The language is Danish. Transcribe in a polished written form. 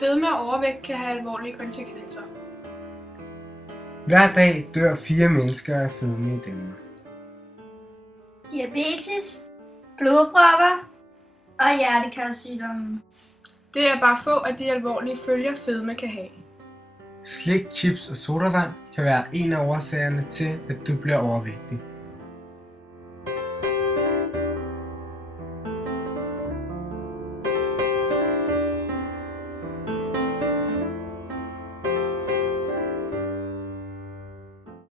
Fedme og overvægt kan have alvorlige konsekvenser. Hver dag dør 4 mennesker af fedme i Danmark. Diabetes, blodpropper og hjertekarsygdomme. Det er bare få af de alvorlige følger, fedme kan have. Slik, chips og sodavand kan være en af årsagerne til, at du bliver overvægtig.